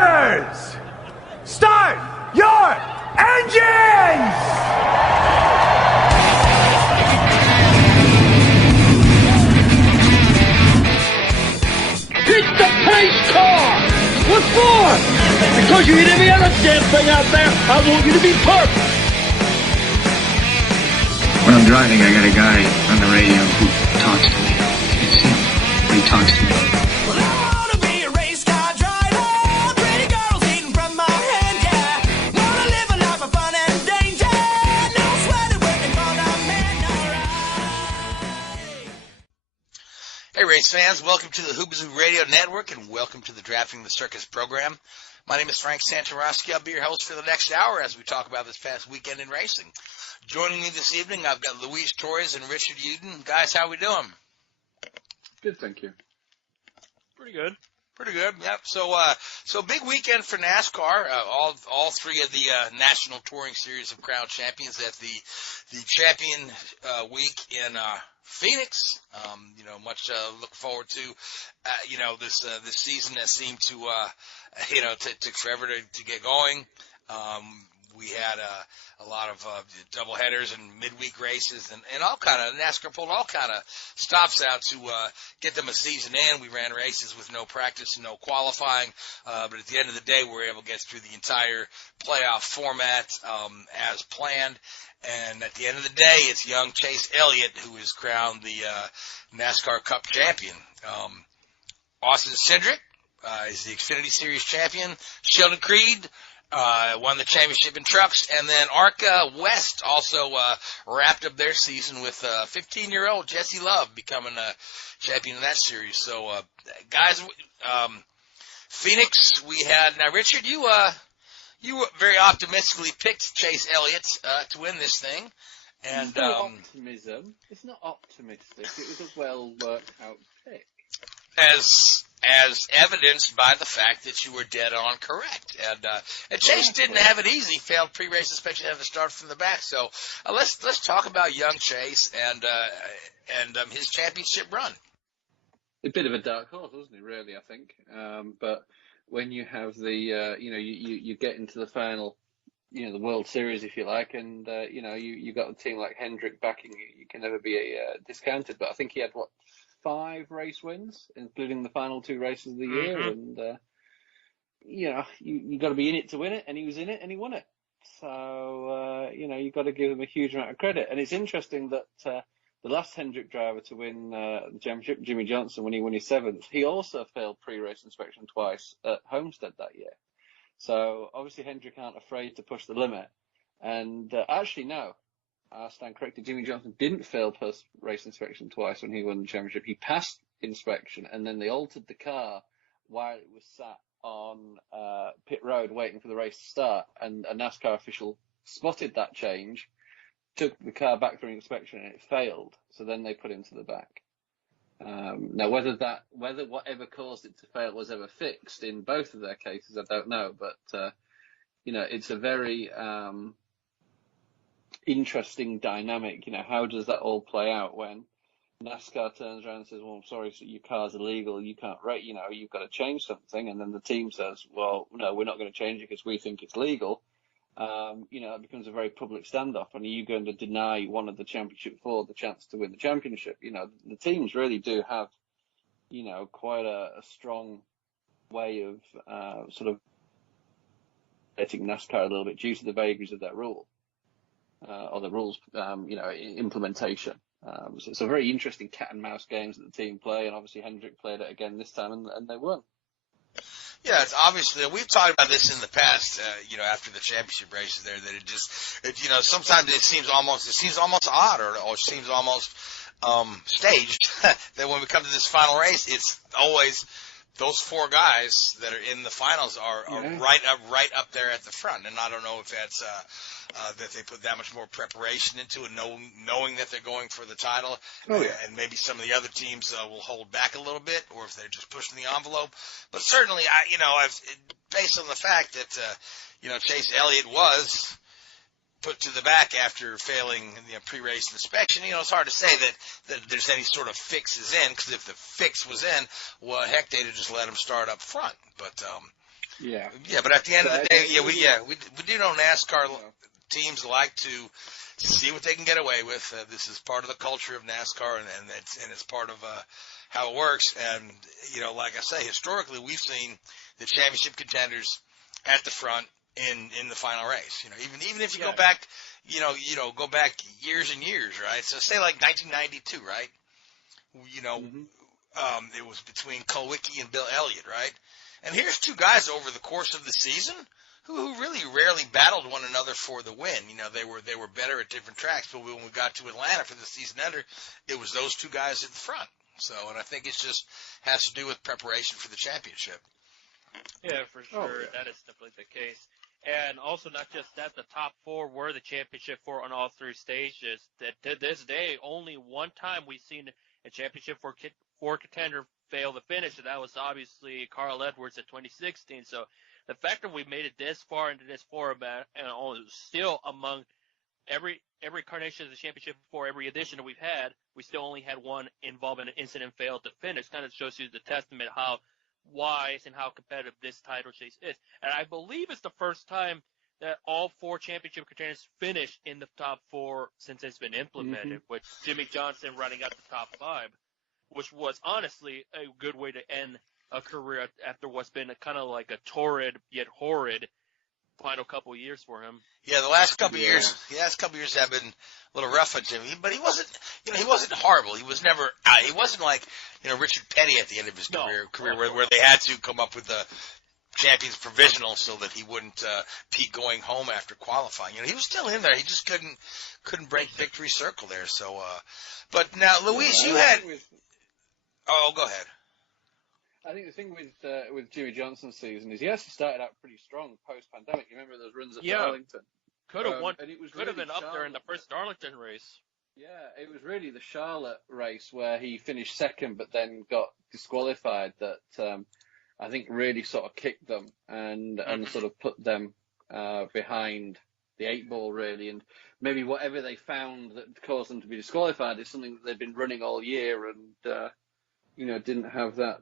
Drivers, start your engines! Hit the pace car! What for? Because you hit every other damn thing out there, I want you to be perfect. When I'm driving, I got a guy on the radio who talks to me. It's him, but he talks to me. Well, I wanna be a race car driver, pretty girls eating from my hand, yeah. Wanna live a life of fun and danger, no sweating working for the man, alright. Hey, race fans, welcome to the Hoobazoo Radio Network, and welcome to the Drafting the Circus program. My name is Frank Santoroski. I'll be your host for the next hour as we talk about this past weekend in racing. Joining me this evening, I've got Luis Torres and Richard Youden. Guys, how we doing? Good, thank you. Pretty good. Pretty good, yep. So big weekend for NASCAR. All three of the National Touring Series of Crown Champions at the Champion Week in Phoenix. Much look forward to. This season that seemed to took forever to get going. We had a lot of double headers and midweek races and all kind of NASCAR pulled all kind of stops out to get them a season in. We ran races with no practice and no qualifying, but at the end of the day, we were able to get through the entire playoff format as planned. And at the end of the day, it's young Chase Elliott who is crowned the NASCAR Cup champion. Austin Cindric is the Xfinity Series champion. Sheldon Creed won the championship in trucks, and then ARCA West also wrapped up their season with 15-year-old Jesse Love becoming a champion in that series. So, guys, Phoenix, we had now. Richard, you very optimistically picked Chase Elliott to win this thing, and it's not optimism. It's not optimistic. It was a well worked out pick. As evidenced by the fact that you were dead on correct. And Chase didn't have it easy, failed pre-race inspection, had to start from the back. So let's talk about young Chase and his championship run. A bit of a dark horse, wasn't he, really, I think. But when you have the, you get into the final, the World Series, if you like, and, you got a team like Hendrick backing you can never be discounted. But I think he had, 5 race wins, including the final 2 races of the year, and you got to be in it to win it, and he was in it and he won it. So you've got to give him a huge amount of credit. And it's interesting that the last Hendrick driver to win the championship, Jimmy Johnson, when he won his 7th, he also failed pre-race inspection twice at Homestead that year. So obviously Hendrick aren't afraid to push the limit. And actually, no. I stand corrected. Jimmy Johnson didn't fail post-race inspection twice when he won the championship. He passed inspection, and then they altered the car while it was sat on pit road waiting for the race to start. And a NASCAR official spotted that change, took the car back for inspection, and it failed. So then they put him to the back. Now, whether whatever caused it to fail was ever fixed in both of their cases, I don't know. But it's a very interesting dynamic. How does that all play out when NASCAR turns around and says, well, I'm sorry, so your car's illegal, you can't rate, you've got to change something, and then the team says, well, no, we're not going to change it because we think it's legal. It becomes a very public standoff, and are you going to deny one of the championship 4 the chance to win the championship? The teams really do have, quite a strong way of sort of letting NASCAR a little bit due to the vagaries of that rule. Or the rules, implementation. So it's a very interesting cat and mouse games that the team play, and obviously Hendrick played it again this time, and they won. Yeah, it's obviously, we've talked about this in the past, after the championship races there, that sometimes it seems almost odd or seems almost staged that when we come to this final race, it's always those 4 guys that are in the finals are right up there at the front. And I don't know if that's that they put that much more preparation into it, knowing that they're going for the title. Oh, yeah. And maybe some of the other teams will hold back a little bit, or if they're just pushing the envelope. But certainly, based on the fact that Chase Elliott was put to the back after failing pre-race inspection, it's hard to say that there's any sort of fixes in, because if the fix was in, well, heck, they'd have just let him start up front. But Yeah. Yeah, but at the end of the day, we do know NASCAR Yeah. teams like to see what they can get away with. This is part of the culture of NASCAR, and it's part of how it works. And like I say, historically, we've seen the championship contenders at the front in the final race. Even if you go back, go back years and years, right? So say like 1992, right? It was between Kulwicki and Bill Elliott, right? And here's two guys over the course of the season who really rarely battled one another for the win. They were better at different tracks, but when we got to Atlanta for the season ender, it was those two guys at the front. So, and I think it just has to do with preparation for the championship. Yeah, for sure. That is definitely the case. And also not just that, the top four were the championship four on all three stages. That to this day, only one time we've seen a championship four contender fail to finish, and that was obviously Carl Edwards in 2016. So the fact that we made it this far into this format and still among every incarnation of the championship before every edition that we've had, we still only had one involving an incident failed to finish. Kind of shows you the testament of how wise and how competitive this title chase is. And I believe it's the first time that all four championship contenders finished in the top four since it's been implemented, with Jimmy Johnson running out the top five, which was honestly a good way to end a career after what's been kind of like a torrid yet horrid final couple of years for him. Yeah, the last couple of years have been a little rough on Jimmy, but he wasn't horrible. He was never, he wasn't like, Richard Petty at the end of his career where they had to come up with a champions provisional so that he wouldn't peak going home after qualifying. He was still in there. He just couldn't break victory circle there. So, but now, Luis, you had. Oh, go ahead. I think the thing with Jimmy Johnson's season is he actually started out pretty strong post-pandemic. You remember those runs at Darlington? Could have won. And it was could have really been up there in the first Darlington race. Yeah, it was really the Charlotte race where he finished second but then got disqualified that I think really sort of kicked them and sort of put them behind the eight ball, really. And maybe whatever they found that caused them to be disqualified is something that they've been running all year and didn't have that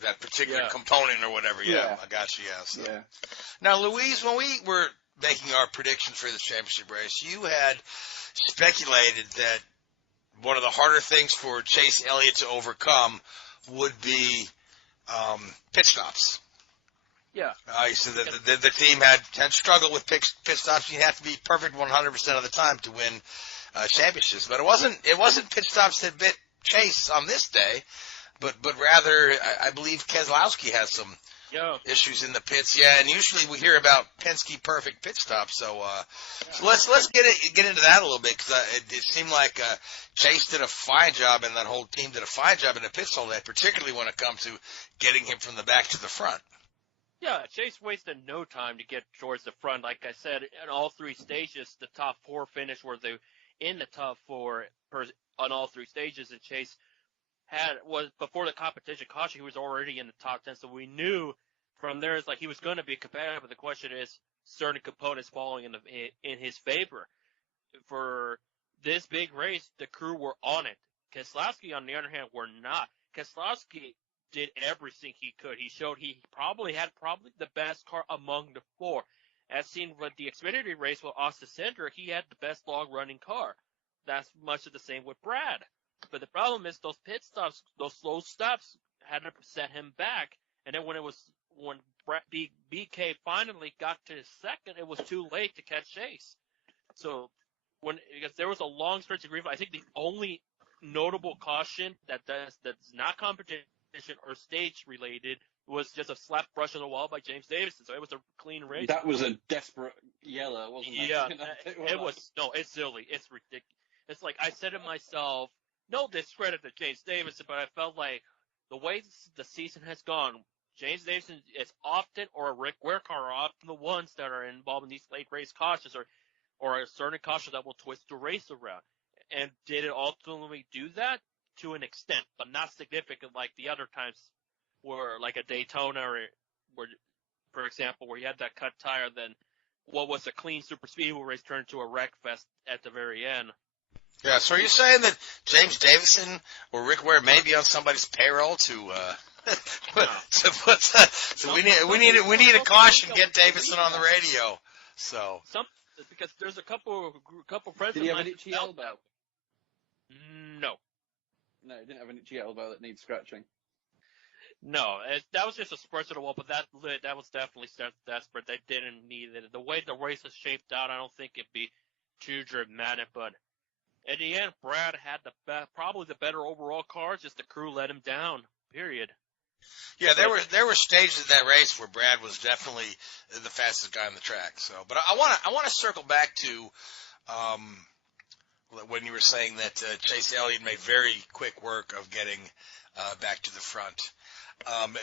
that particular component or whatever. Yeah, I got you. Yeah. So. Yeah. Now, Louise, when we were making our predictions for this championship race, you had speculated that one of the harder things for Chase Elliott to overcome would be pit stops. Yeah. You said that the team had struggled with pit stops. You have to be perfect 100% of the time to win championships. But it wasn't pit stops that bit Chase on this day, but rather I believe Keselowski has some issues in the pits. Yeah, and usually we hear about Penske perfect pit stops. So let's get into that a little bit because it seemed like Chase did a fine job and that whole team did a fine job in the pits all day, particularly when it comes to getting him from the back to the front. Yeah, Chase wasted no time to get towards the front. Like I said, in all three stages, the top four finished were in the top four on all three stages, and Chase was before the competition caution, he was already in the top 10, so we knew from there it's like he was going to be competitive. But the question is, certain components falling in his favor. For this big race, the crew were on it. Keselowski, on the other hand, were not. Keselowski did everything he could. He showed he probably had the best car among the four. As seen with the Xfinity race with Austin Cindric, he had the best long-running car. That's much of the same with Brad. But the problem is those pit stops, those slow stops, had to set him back. And then when BK finally got to second, it was too late to catch Chase. So because there was a long stretch of grief, I think the only notable caution that's not competition or stage related was just a slap brush on the wall by James Davison. So it was a clean race. That was a desperate yellow, wasn't it? Yeah, it was. No, it's silly. It's ridiculous. It's like I said to myself, no discredit to James Davison, but I felt like the way the season has gone, James Davison is often, or Rick Ware car are often the ones that are involved in these late race cautions or a certain caution that will twist the race around. And did it ultimately do that? To an extent, but not significant like the other times where, like a Daytona or where, for example, where you had that cut tire, then what was a clean super speedway race turned into a wreck fest at the very end. Yeah, so are you saying that James Davison or Rick Ware may be on somebody's payroll to So we need a caution. Get Davison on the radio. So because there's a couple friends Did of he have mine an itchy felt elbow? No, No, he didn't have an itchy elbow that needs scratching. no, that was just a spurt of the wall, but that was definitely desperate. They didn't need it. The way the race is shaped out, I don't think it'd be too dramatic, but in the end, Brad had probably the better overall car, just the crew let him down, period. yeah, there were stages of that race where Brad was definitely the fastest guy on the track. So, but I want to circle back to when you were saying that Chase Elliott made very quick work of getting back to the front.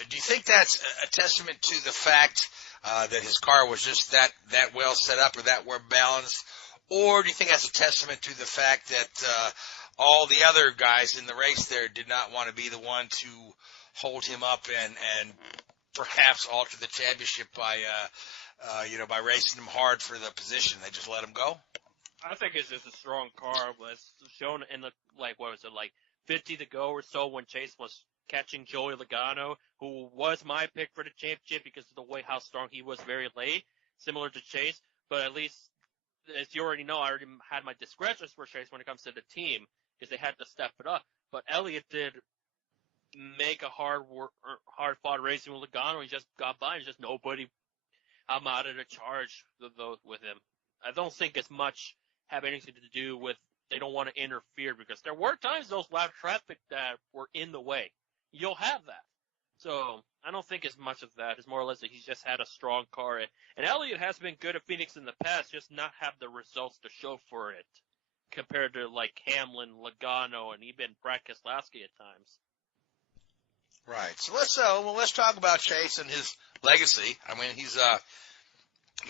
Do you think that's a testament to the fact that his car was just that well set up or that well balanced, or do you think that's a testament to the fact that all the other guys in the race there did not want to be the one to hold him up and perhaps alter the championship by racing him hard for the position? They just let him go? I think it's just a strong car. Was shown in the 50 to go or so when Chase was catching Joey Logano, who was my pick for the championship because of the way how strong he was very late, similar to Chase. But at least, as you already know, I already had my discretion for Chase when it comes to the team because they had to step it up. But Elliott did make a hard-fought racing with Logano. He just got by. It's just nobody I'm out of the charge with him. I don't think as much have anything to do with they don't want to interfere because there were times those lap traffic that were in the way. You'll have that. So I don't think as much of that. It's more or less that he's just had a strong car. And Elliott has been good at Phoenix in the past, just not have the results to show for it compared to like Hamlin, Logano, and even Brad Keselowski at times. Right. So let's talk about Chase and his legacy. I mean, he's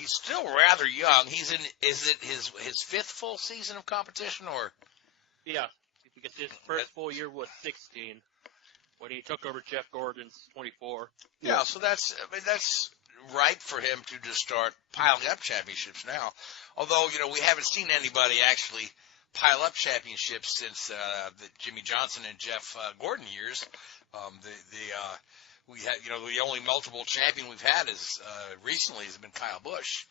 still rather young. Is it his fifth full season of competition or? Yeah, because his first full year was 16 when he took over Jeff Gordon's 24. Yeah, so that's right for him to just start piling up championships now. Although, we haven't seen anybody actually pile up championships since the Jimmy Johnson and Jeff Gordon years. We had, the only multiple champion we've had is recently has been Kyle Busch.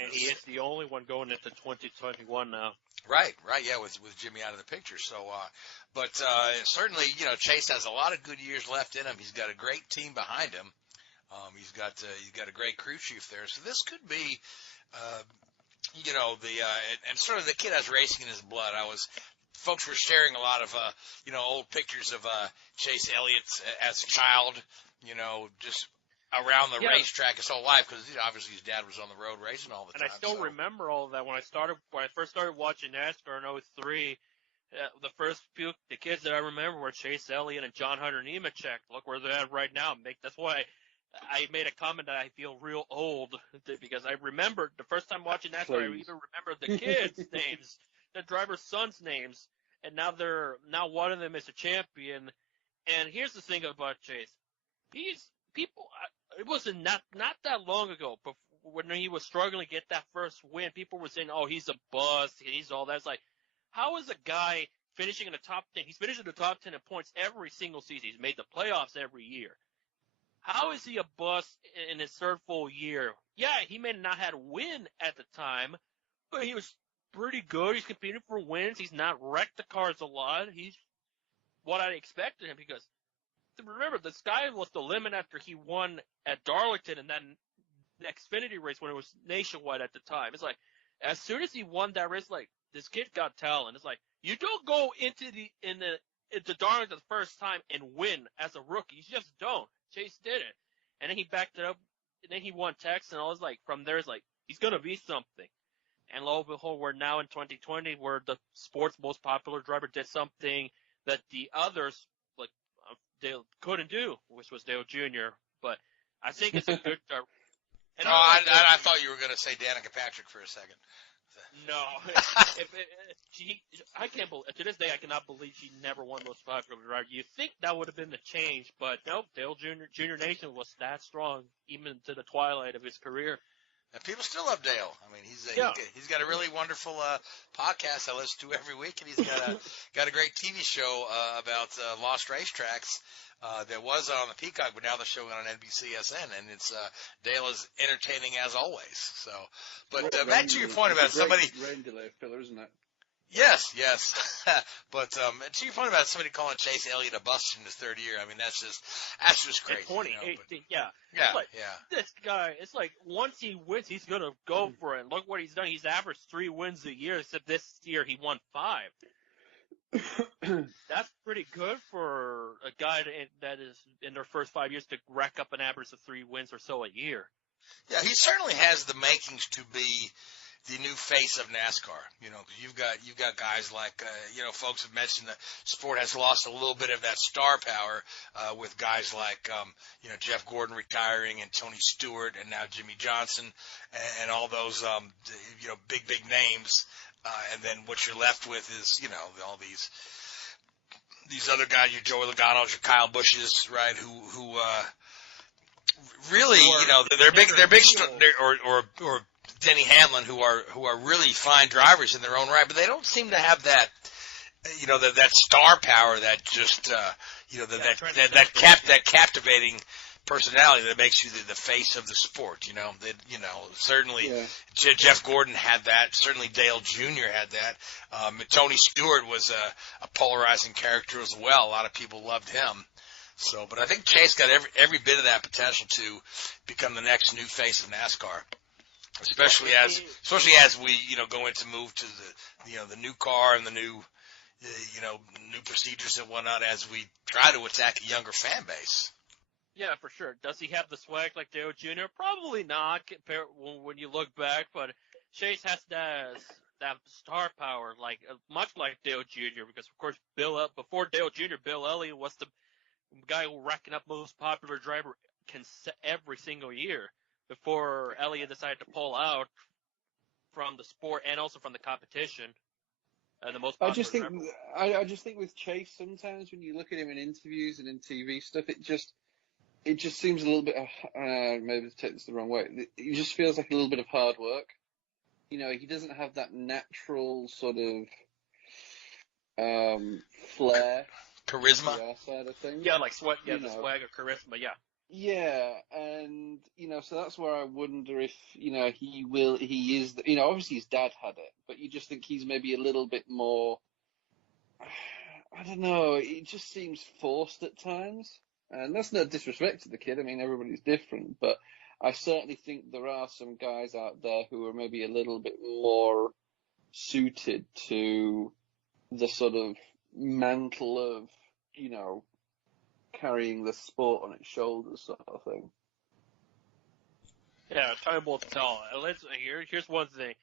And he is the only one going into 2021 now. Right, yeah, with Jimmy out of the picture. So, but certainly, Chase has a lot of good years left in him. He's got a great team behind him. He's got a great crew chief there. So this could be, and sort of the kid has racing in his blood. Folks were sharing a lot of, old pictures of Chase Elliott as a child, just around the racetrack his whole life because obviously his dad was on the road racing all the time. And I still remember all of that when I first started watching NASCAR in 2003. The kids that I remember were Chase Elliott and John Hunter Nemechek. Look where they're at right now. That's why I made a comment that I feel real old because I remembered the first time watching NASCAR. I even remember the kids' names, the driver's sons' names, and now one of them is a champion. And here's the thing about Chase: it wasn't not that long ago, but when he was struggling to get that first win, people were saying, "Oh, he's a bust. He's all that." It's like, how is a guy finishing in the top 10? He's finishing in the top 10 in points every single season. He's made the playoffs every year. How is he a bust in his third full year? Yeah, he may not have had a win at the time, but he was pretty good. He's competing for wins. He's not wrecked the cars a lot. He's what I expected him because remember, the sky was the limit after he won at Darlington and then the Xfinity race when it was nationwide at the time. It's like, as soon as he won that race, like, this kid got talent. It's like, you don't go into Darlington the first time and win as a rookie. You just don't. Chase did it. And then he backed it up. And then he won Texas. And I was like, from there, it's like, he's going to be something. And lo and behold, we're now in 2020 where the sport's most popular driver did something that the others, like, Dale couldn't do, which was Dale Jr. But I think it's a good. I thought you were going to say Danica Patrick for a second. No, I can't believe to this day I cannot believe she never won most popular driver. You think that would have been the change, but nope. Dale Jr. Nation was that strong even to the twilight of his career. And people still love Dale. I mean, he's got a really wonderful podcast I listen to every week, and he's got a great TV show about lost racetracks that was on the Peacock, but now they're showing on NBCSN, and it's Dale is entertaining as always. So, but back to your point about somebody. Rain delay filler, isn't it? Yes. But to your point about somebody calling Chase Elliott a bust in his third year, I mean that's just crazy. 2018, yeah. Yeah, This guy, it's like once he wins, he's gonna go for it. And look what he's done. He's averaged 3 wins a year. Except this year he won 5. That's pretty good for a guy that is in their first 5 years to rack up an average of 3 wins or so a year. Yeah, he certainly has the makings to be the new face of NASCAR. You know, you've got guys like, folks have mentioned that sport has lost a little bit of that star power, with guys like, Jeff Gordon retiring and Tony Stewart and now Jimmy Johnson and all those, big names. And then what you're left with is, all these other guys, your Joey Logano's, your Kyle Bushes, right? Who really, they're big, or Denny Hamlin, who are really fine drivers in their own right, but they don't seem to have that, that star power, that just, that captivating personality that makes you the face of the sport. Certainly Jeff Gordon had that. Certainly Dale Jr. had that. Tony Stewart was a polarizing character as well. A lot of people loved him. So, but I think Chase got every bit of that potential to become the next new face of NASCAR. Especially as we go into move to the new car and the new new procedures and whatnot as we try to attack a younger fan base. Yeah, for sure. Does he have the swag like Dale Jr.? Probably not when you look back, but Chase has that star power, much like Dale Jr. Because of course before Dale Jr., Bill Elliott was the guy who racking up most popular driver every single year. Before Elliott decided to pull out from the sport and also from the competition, and the most popular I just think with Chase, sometimes when you look at him in interviews and in TV stuff, it just seems a little bit, maybe to take this the wrong way, it just feels like a little bit of hard work. He doesn't have that natural sort of flair, charisma side of things. Yeah, like swag, the swag or charisma, yeah. Yeah, and so that's where I wonder if he is. Obviously his dad had it, but you just think he's maybe a little bit more. I don't know. It just seems forced at times, and that's no disrespect to the kid. I mean, everybody's different, but I certainly think there are some guys out there who are maybe a little bit more suited to the sort of mantle of carrying the sport on its shoulders, sort of thing. Yeah, time will tell. Here's one thing: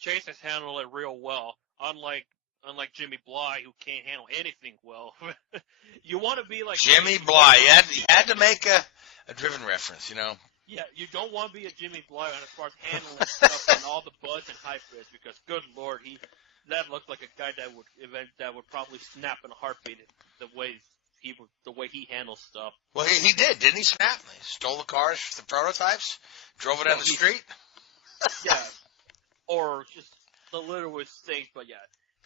Chase has handled it real well. Unlike Jimmy Bly, who can't handle anything well. You want to be like Jimmy Bly. You had to make a driven reference, Yeah, you don't want to be a Jimmy Bly as far as handling stuff and all the buzz and hype is, because good lord, that looked like a guy that would probably snap in a heartbeat the way he handles stuff. Well, he did, didn't he? Snap. He stole the cars, the prototypes, drove it down the street. Yeah, or just the littlest things, but yeah.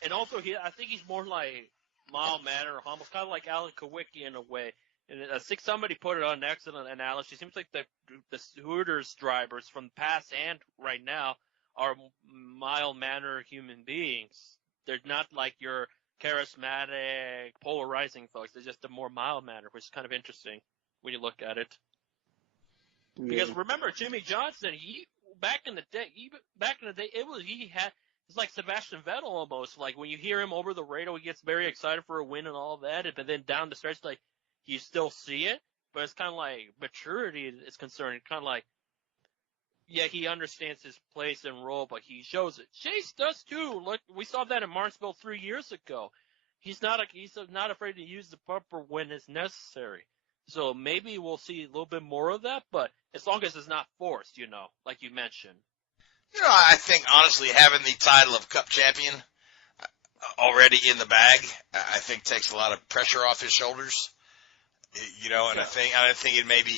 And also, I think he's more like mild-mannered or humble, kind of like Alan Kawicki in a way. And I think somebody put it on an excellent analogy. It seems like the Hooters drivers from the past and right now are mild-mannered human beings. They're not like your charismatic, polarizing folks. They're just a more mild-mannered, which is kind of interesting when you look at it. Yeah. Because remember, Jimmy Johnson, back in the day, it's like Sebastian Vettel almost. Like when you hear him over the radio, he gets very excited for a win and all that, but then down the stretch, like you still see it, but it's kind of like maturity is concerned. Kind of like, yeah, he understands his place and role, but he shows it. Chase does too. Look, we saw that in Martinsville 3 years ago. He's not afraid to use the bumper when it's necessary. So maybe we'll see a little bit more of that, but as long as it's not forced, like you mentioned. I think honestly having the title of Cup champion already in the bag, I think takes a lot of pressure off his shoulders. And I think it maybe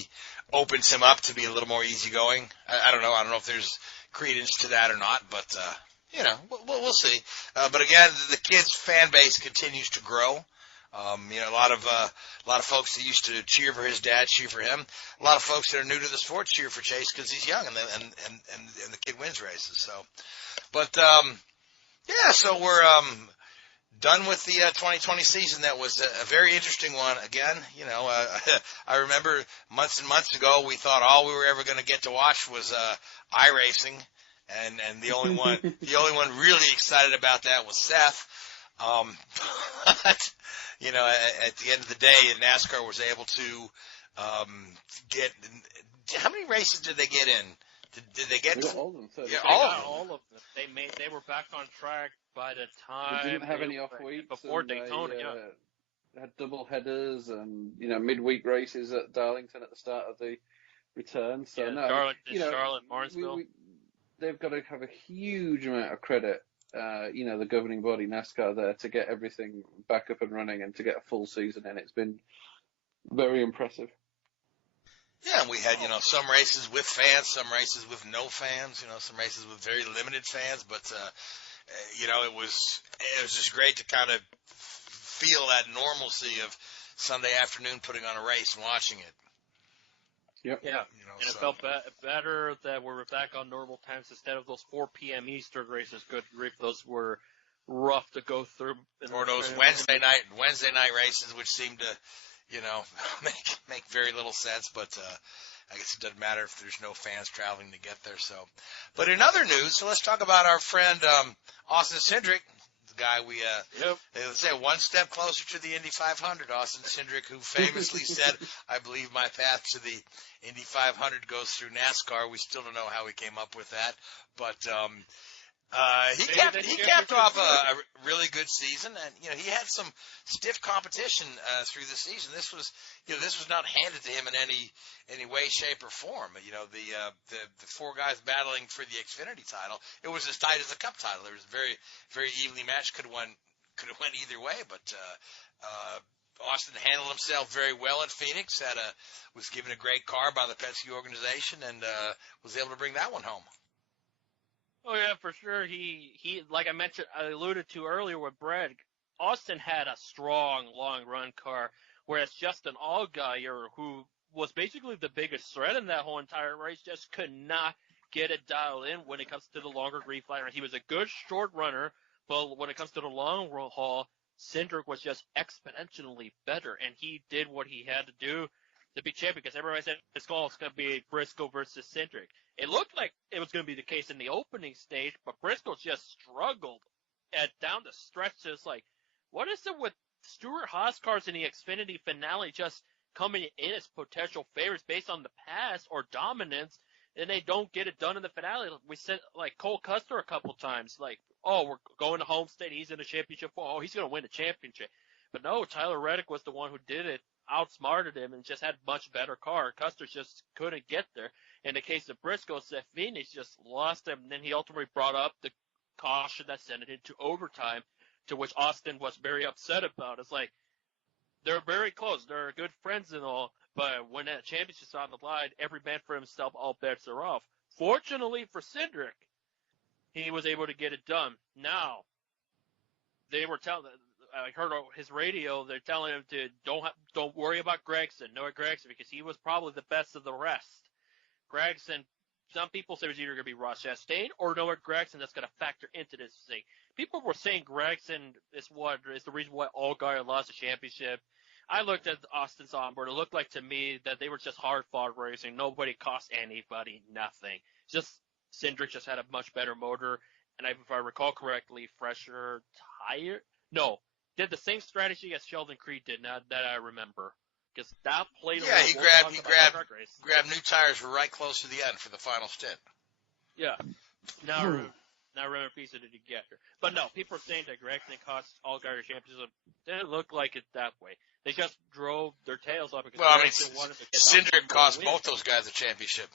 opens him up to be a little more easygoing. I don't know. I don't know if there's credence to that or not, but we'll see. But again, the kid's fan base continues to grow. A lot of folks that used to cheer for his dad cheer for him. A lot of folks that are new to the sport cheer for Chase because he's young and the kid wins races. So, but so we're done with the 2020 season. That was a very interesting one. Again, I remember months and months ago we thought all we were ever going to get to watch was iRacing, and the only one really excited about that was Seth. But at the end of the day, NASCAR was able to get. How many races did they get in? Did they get? They got all of them. All of them. They were back on track by the time they didn't have any off weeks before Daytona. They had double headers and midweek races at Darlington at the start of the return. So Charlotte, Martinsville. They've got to have a huge amount of credit. The governing body NASCAR there to get everything back up and running and to get a full season in. It's been very impressive. Yeah, and we had, some races with fans, some races with no fans, some races with very limited fans, but, it was just great to kind of feel that normalcy of Sunday afternoon putting on a race and watching it. Yep. Yeah, and it felt better that we were back on normal times instead of those 4 p.m. Eastern races. Good grief, those were rough to go through. Or those Wednesday night races, which seemed to, make very little sense. But I guess it doesn't matter if there's no fans traveling to get there. So, but in other news, so let's talk about our friend Austin Cindric. Guy let's say one step closer to the Indy 500, Austin Cindric, who famously said, I believe my path to the Indy 500 goes through NASCAR. We still don't know how he came up with that, but he capped off a really good season, and he had some stiff competition through the season. This was not handed to him in any way, shape, or form. The 4 guys battling for the Xfinity title, it was as tight as the Cup title. There was a very, very evenly matched. Could have went either way, but Austin handled himself very well at Phoenix. Was given a great car by the Penske organization, and was able to bring that one home. Oh yeah, for sure. He like I alluded to earlier with Brad, Austin had a strong long run car, whereas Justin Allgaier, who was basically the biggest threat in that whole entire race, just could not get it dialed in when it comes to the longer green flag. He was a good short runner, but when it comes to the long haul, Cindric was just exponentially better, and he did what he had to do to be champion, because everybody said it's going to be Briscoe versus Cindric. It looked like it was going to be the case in the opening stage, but Briscoe just struggled down the stretch. Just like, what is it with Stewart Haas cars in the Xfinity finale just coming in as potential favorites based on the past or dominance, and they don't get it done in the finale? We said, like, Cole Custer a couple times, like, oh, we're going to home state, he's in the championship, oh, he's going to win the championship. But no, Tyler Reddick was the one who did it, outsmarted him, and just had much better car. Custer just couldn't get there. In the case of Briscoe, Seth Phoenix just lost him, and then he ultimately brought up the caution that sent it into overtime, to which Austin was very upset about. It's like, they're very close, they're good friends and all, but when that championship's on the line, every man for himself, all bets are off. Fortunately for Cindric, he was able to get it done. Now, they were telling, I heard on his radio, they're telling him to don't worry about Gragson, Noah Gragson, because he was probably the best of the rest. Gragson, some people say it was either going to be Ross Chastain or Noah Gragson that's going to factor into this thing. People were saying Gragson is the reason why Allgaier lost the championship. I looked at Austin's onboard. It looked like to me that they were just hard-fought racing. Nobody cost anybody nothing. Just Cindric just had a much better motor, and if I recall correctly, fresher tire. No, did the same strategy as Sheldon Creed did. Now that I remember, because that played. Yeah, he grabbed new tires right close to the end for the final stint. Yeah. Now remember piece of it together. But no, people are saying that Gragson cost Allgaier championship. Didn't look like it that way. They just drove their tails off because wanted to get Cindric cost both those guys a championship,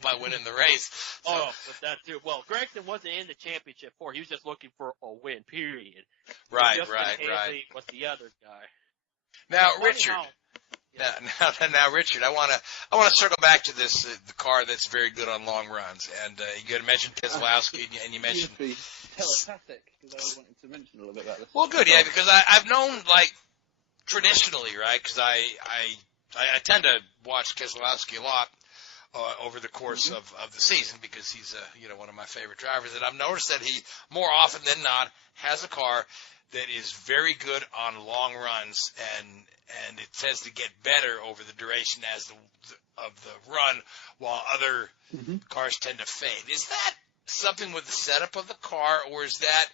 by winning the race. So. Oh, but that too. Well, Gragson wasn't in the championship for. He was just looking for a win, period. Right. Justin Haley was the other guy. Now, Richard, Now, Richard, I want to circle back to this the car that's very good on long runs, and you had mentioned Keselowski, and you mentioned telepathic, because I wanted to mention a little bit about this. Well, good, yeah, because I've known like traditionally, right? Because I tend to watch Keselowski a lot over the course of the season because he's one of my favorite drivers, and I've noticed that he more often than not has a car that is very good on long runs, and it tends to get better over the duration of the run, while other cars tend to fade. Is that something with the setup of the car, or is that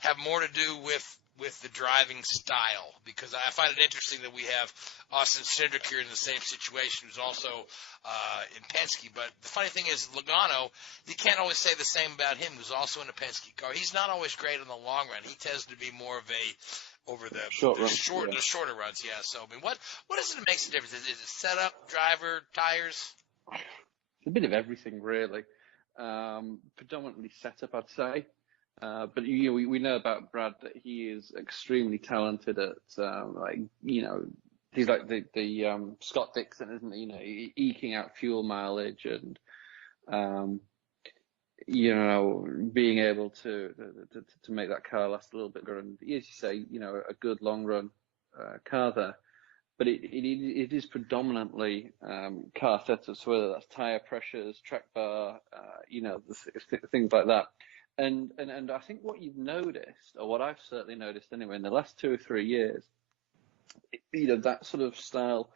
have more to do with the driving style? Because I find it interesting that we have Austin Cindric here in the same situation, who's also in Penske. But the funny thing is, Logano, you can't always say the same about him, who's also in a Penske car. He's not always great on the long run. He tends to be more of a over the shorter runs. Yeah. So I mean, what is it that makes a difference? Is it setup, driver, tires? It's a bit of everything, really. Predominantly setup, I'd say. But we know about Brad that he is extremely talented at he's like the Scott Dixon, isn't he? You know, eking out fuel mileage and being able to make that car last a little bit longer. And as you say, a good long run car there. But it is predominantly car setups, whether that's tire pressures, track bar, things like that. And I think what you've noticed, or what I've certainly noticed anyway, in the last 2 or 3 years, that sort of style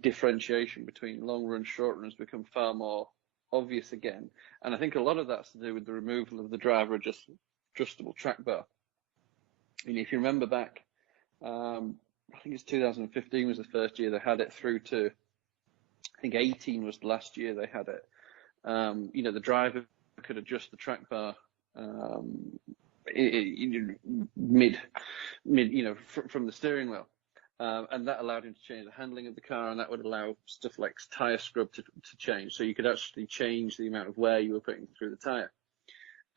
differentiation between long run, short run has become far more obvious again. And I think a lot of that's to do with the removal of the driver adjustable track bar. If you remember back, I think it's 2015 was the first year they had it, through to, I think 18 was the last year they had it. The driver could adjust the track bar mid, from the steering wheel, and that allowed him to change the handling of the car, and that would allow stuff like tire scrub to change. So you could actually change the amount of wear you were putting through the tire,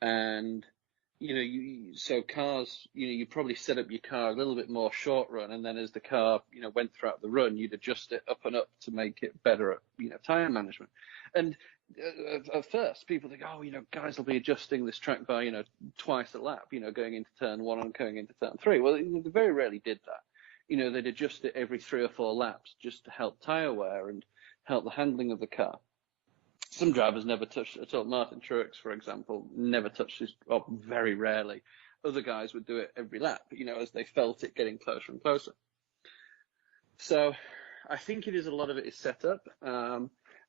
and so cars, you probably set up your car a little bit more short run, and then as the car, went throughout the run, you'd adjust it up and up to make it better at, tire management. And at first, people think, guys will be adjusting this track bar, twice a lap, going into turn 1 and going into turn 3. Well, they very rarely did that. They'd adjust it every 3 or 4 laps just to help tire wear and help the handling of the car. Some drivers never touched it at all. Martin Truex, for example, never touched his, or very rarely. Other guys would do it every lap, as they felt it getting closer and closer. So I think a lot of it is set up.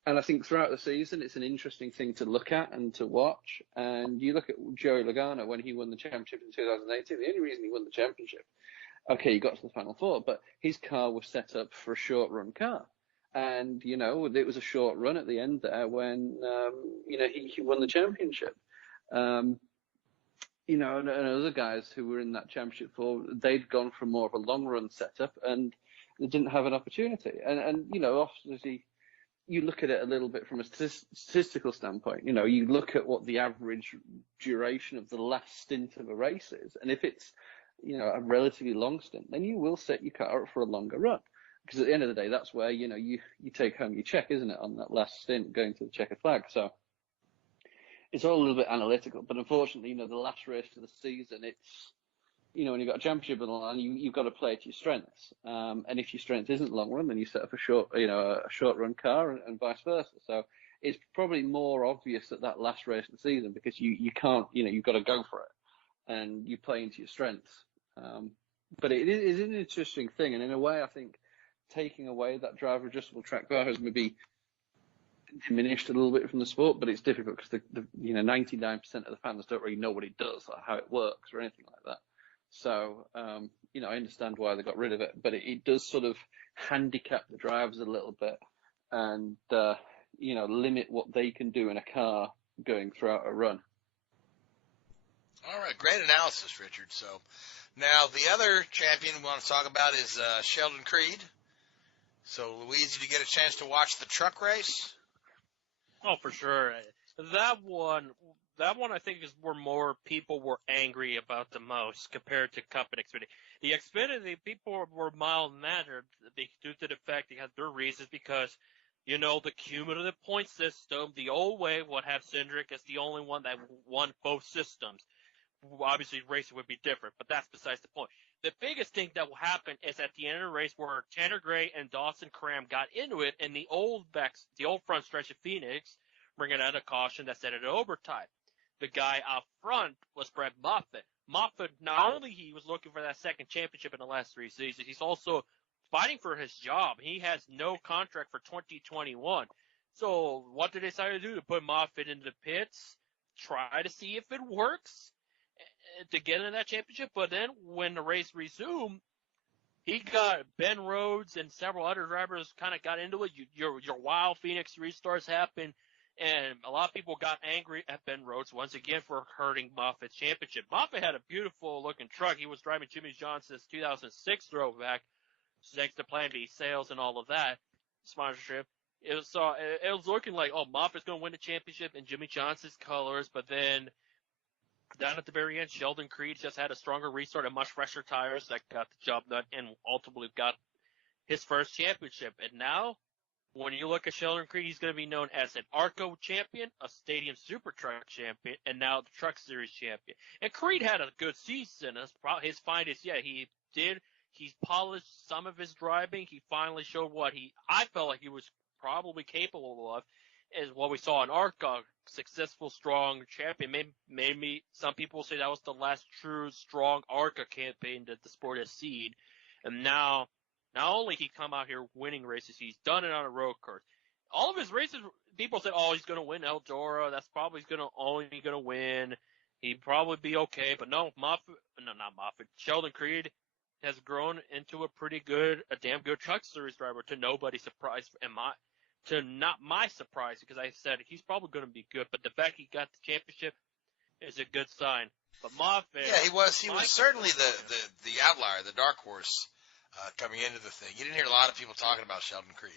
And I think throughout the season, it's an interesting thing to look at and to watch. And you look at Joey Logano when he won the championship in 2018. The only reason he won the championship, okay, he got to the Final Four, but his car was set up for a short run car. And, it was a short run at the end there when, he won the championship. And other guys who were in that championship for, they'd gone for more of a long run setup and they didn't have an opportunity. And obviously, you look at it a little bit from a statistical standpoint. You look at what the average duration of the last stint of a race is. And if it's, a relatively long stint, then you will set your car up for a longer run. Because at the end of the day, that's where, you take home your check, isn't it, on that last stint going to the checkered flag. So it's all a little bit analytical. But unfortunately, the last race of the season, it's, when you've got a championship on the line, you've got to play to your strengths. And if your strength isn't long run, then you set up a short run car and vice versa. So it's probably more obvious at that last race of the season because you can't, you've got to go for it and you play into your strengths. But it is an interesting thing. And in a way, I think taking away that driver adjustable track bar has maybe diminished a little bit from the sport, but it's difficult because the 99% of the fans don't really know what it does or how it works or anything like that. So, I understand why they got rid of it, but it does sort of handicap the drivers a little bit and, limit what they can do in a car going throughout a run. All right. Great analysis, Richard. So now the other champion we want to talk about is Sheldon Creed. So, Louise, did you get a chance to watch the truck race? Oh, for sure. That one, that one I think is where more people were angry about the most compared to Cup and Xfinity. The Xfinity people were mild-mannered due to the fact they had their reasons because, the cumulative point system, the old way would have Cindric as the only one that won both systems. Obviously, racing would be different, but that's besides the point. The biggest thing that will happen is at the end of the race where Tanner Gray and Dawson Cram got into it, and the old front stretch of Phoenix, bringing out a caution that said it overtime. The guy out front was Brett Moffitt. Moffitt, not only he was looking for that second championship in the last 3 seasons, he's also fighting for his job. He has no contract for 2021. So what did they decide to do? To put Moffitt into the pits, try to see if it works to get into that championship. But then when the race resumed, he got Ben Rhodes and several other drivers kind of got into it. Your wild Phoenix restarts happened, and a lot of people got angry at Ben Rhodes once again for hurting Moffitt's championship. Moffitt had a beautiful looking truck. He was driving Jimmy Johnson's 2006 throwback, thanks to Plan B sales and all of that sponsorship. It was looking like, Moffitt's going to win the championship in Jimmy Johnson's colors, but then down at the very end, Sheldon Creed just had a stronger restart and much fresher tires that got the job done and ultimately got his first championship. And now, when you look at Sheldon Creed, he's going to be known as an ARCO champion, a Stadium Super Truck champion, and now the Truck Series champion. And Creed had a good season. His finest, he did. He's polished some of his driving. He finally showed what I felt like he was probably capable of, is what we saw in ARCA, successful, strong champion. Maybe some people say that was the last true, strong ARCA campaign that the sport has seen. And now, not only he come out here winning races, he's done it on a road course. All of his races, people said, he's going to win Eldora. That's probably only going to win. He'd probably be okay. But no, not Moffitt. Sheldon Creed has grown into a damn good Truck Series driver, to nobody's surprise, to not my surprise, because I said he's probably going to be good. But the fact he got the championship is a good sign. But Moffitt, he was certainly the outlier, the dark horse coming into the thing. You didn't hear a lot of people talking about Sheldon Creed.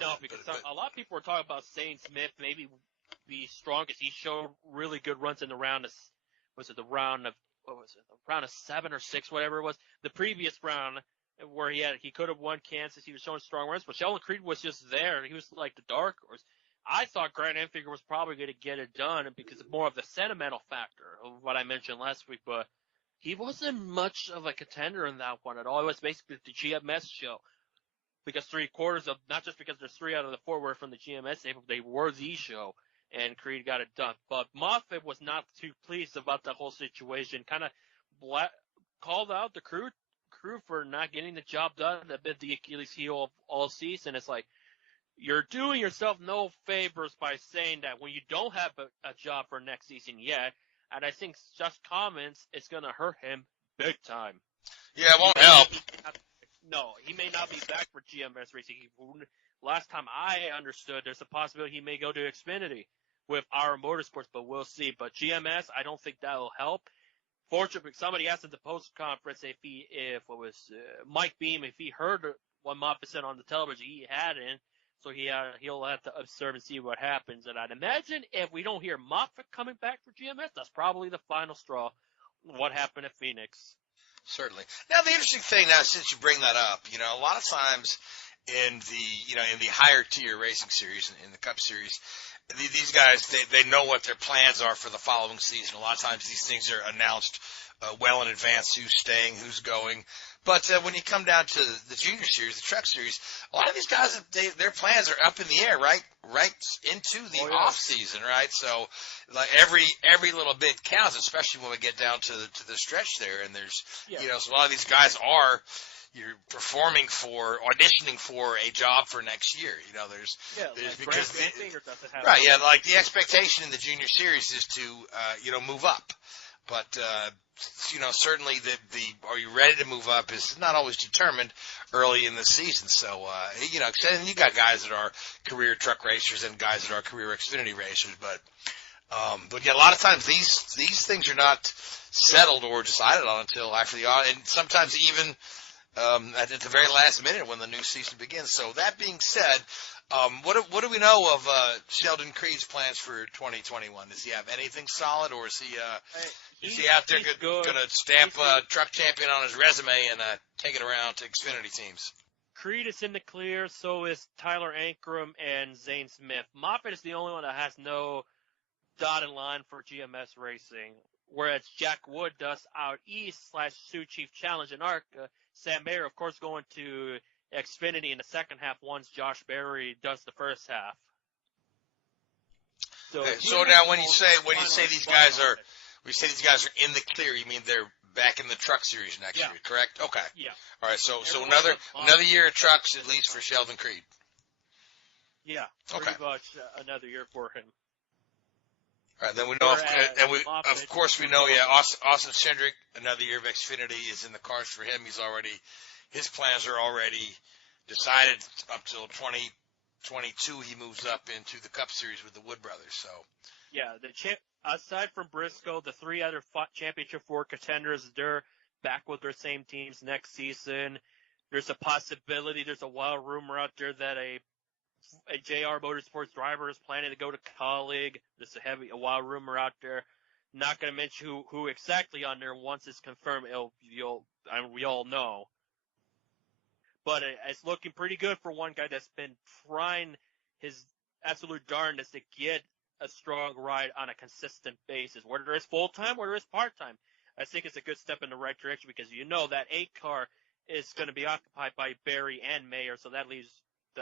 No, because a lot of people were talking about Zane Smith maybe be strong, because he showed really good runs in the round of, round of 7 or 6, whatever it was, the previous round, where he could have won Kansas. He was showing strong runs, but Sheldon Creed was just there. He was like the dark horse. I thought Grant Enfinger was probably going to get it done because of more of the sentimental factor of what I mentioned last week, but he wasn't much of a contender in that one at all. It was basically the GMS show, because not just because there's 3 out of the 4 were from the GMS table, they were the show, and Creed got it done. But Moffitt was not too pleased about the whole situation, kind of called out the crew for not getting the job done. That been the Achilles heel of all season. It's like, you're doing yourself no favors by saying that when you don't have a job for next season yet. And I think just comments, it's going to hurt him big time. Yeah, it won't help. No, he may not be back for GMS racing. Last time I understood, there's a possibility he may go to Xfinity with our motorsports, but we'll see. But GMS, I don't think that'll help. Fortunately, somebody asked at the post conference if Mike Beam, if he heard what Moffitt said on the television. He hadn't, so he'll have to observe and see what happens. And I'd imagine if we don't hear Moffitt coming back for GMS, that's probably the final straw. What happened at Phoenix? Certainly. Now, the interesting thing now, since you bring that up, a lot of times in the higher tier racing series, in the Cup Series, these guys, they know what their plans are for the following season. A lot of times these things are announced well in advance, who's staying, who's going. But when you come down to the Junior Series, the Truck Series, a lot of these guys, their plans are up in the air, right into the off season, right? So like every little bit counts, especially when we get down to the stretch there. And there's so a lot of these guys you're auditioning for a job for next year. There's like because right, like the expectation in the Junior Series is to move up. But certainly are you ready to move up is not always determined early in the season. So and you got guys that are career truck racers and guys that are career Xfinity racers, but a lot of times these things are not settled or decided on until after and sometimes even at the very last minute when the new season begins. So that being said, what do we know of Sheldon Creed's plans for 2021? Does he have anything solid, or is he out there going to stamp truck champion on his resume and take it around to Xfinity teams? Creed is in the clear, so is Tyler Ankrum and Zane Smith. Moffitt is the only one that has no dotted line for GMS Racing, whereas Jack Wood does out east / Sioux Chief Challenge in ARCA. Sam Mayer, of course, going to Xfinity in the second half once Josh Berry does the first half. So now when you say these guys are in the clear, you mean they're back in the truck series next year, correct? Okay. Yeah. All right. So another year of trucks at least for Sheldon Creed. Yeah. Pretty much another year for him. All right. Then we know, of course we know, Austin Cindric, another year of Xfinity is in the cards for him. His plans are already decided up till 2022. He moves up into the Cup Series with the Wood brothers. So. Yeah, aside from Briscoe, the three other Championship 4 contenders, they're back with their same teams next season. There's a possibility, there's a wild rumor out there that a JR Motorsports driver is planning to go to Colleague. There's a wild rumor out there. Not going to mention who exactly on there. Once it's confirmed, we all know. But it's looking pretty good for one guy that's been trying his absolute darndest to get a strong ride on a consistent basis, whether it's full-time, whether it's part-time. I think it's a good step in the right direction because you know that 8 car is going to be occupied by Berry and Mayer, so that leaves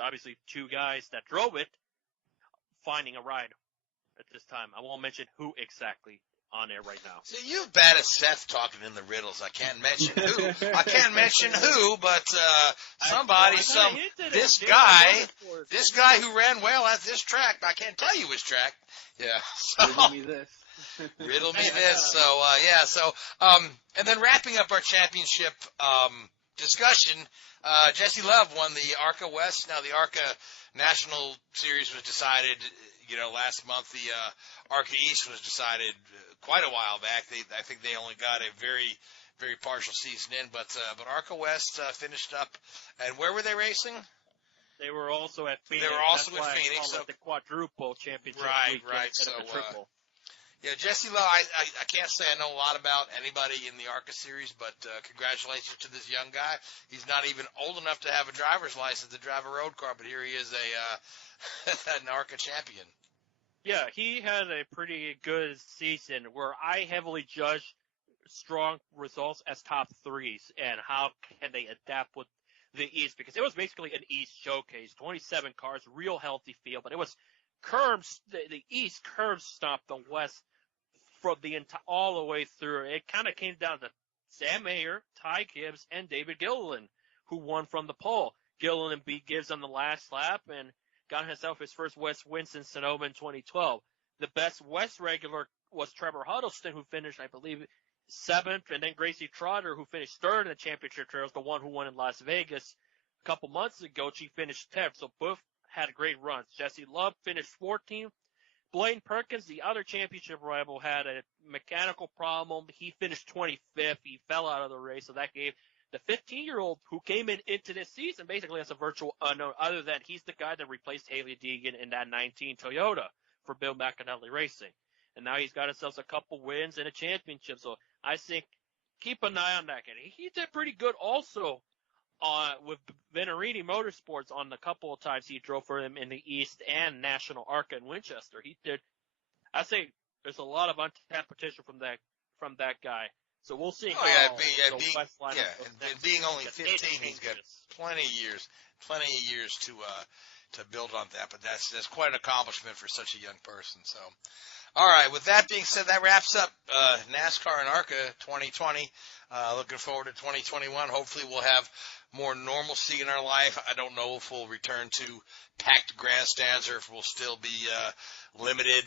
obviously 2 guys that drove it finding a ride at this time. I won't mention who exactly on air right now. See, you're bad at Seth talking in the riddles. I can't mention who. But this guy who ran well at this track. I can't tell you his track. Yeah. So, riddle me this. Riddle me this. So, and then wrapping up our championship discussion, Jesse Love won the ARCA West. Now the ARCA National Series was decided, last month. The ARCA East was decided quite a while back. I think they only got a very, very partial season in, but ARCA West finished up. And where were they racing? They were also at Phoenix. They were also at Phoenix. So the quadruple championship. Right. So, Jesse Love, I can't say I know a lot about anybody in the ARCA series, but congratulations to this young guy. He's not even old enough to have a driver's license to drive a road car, but here he is an ARCA champion. Yeah, he had a pretty good season where I heavily judge strong results as top 3s and how can they adapt with the East, because it was basically an East showcase. 27 cars, real healthy field, but it was curbs. The East curb stomped the West from all the way through. It kind of came down to Sam Mayer, Ty Gibbs, and David Gilliland, who won from the pole. Gilliland beat Gibbs on the last lap and got himself his first West win since Sonoma in 2012. The best West regular was Trevor Huddleston, who finished, I believe, 7th, and then Gracie Trotter, who finished 3rd in the championship trails, the one who won in Las Vegas a couple months ago. She finished 10th, so both had great runs. Jesse Love finished 14th. Blaine Perkins, the other championship rival, had a mechanical problem. He finished 25th. He fell out of the race, so that gave the 15-year-old who came into this season basically as a virtual unknown, other than he's the guy that replaced Haley Deegan in that 19 Toyota for Bill McAnally Racing. And now he's got himself a couple wins and a championship. So I think keep an eye on that guy. He did pretty good also with Venerini Motorsports on the couple of times he drove for them in the East and National ARCA in Winchester. He did. I think there's a lot of untapped potential from that guy. So we'll see. And being only 15, he's got plenty of years to build on that. But that's quite an accomplishment for such a young person. So, all right. With that being said, that wraps up NASCAR and ARCA 2020. Looking forward to 2021. Hopefully, we'll have more normalcy in our life. I don't know if we'll return to packed grandstands or if we'll still be limited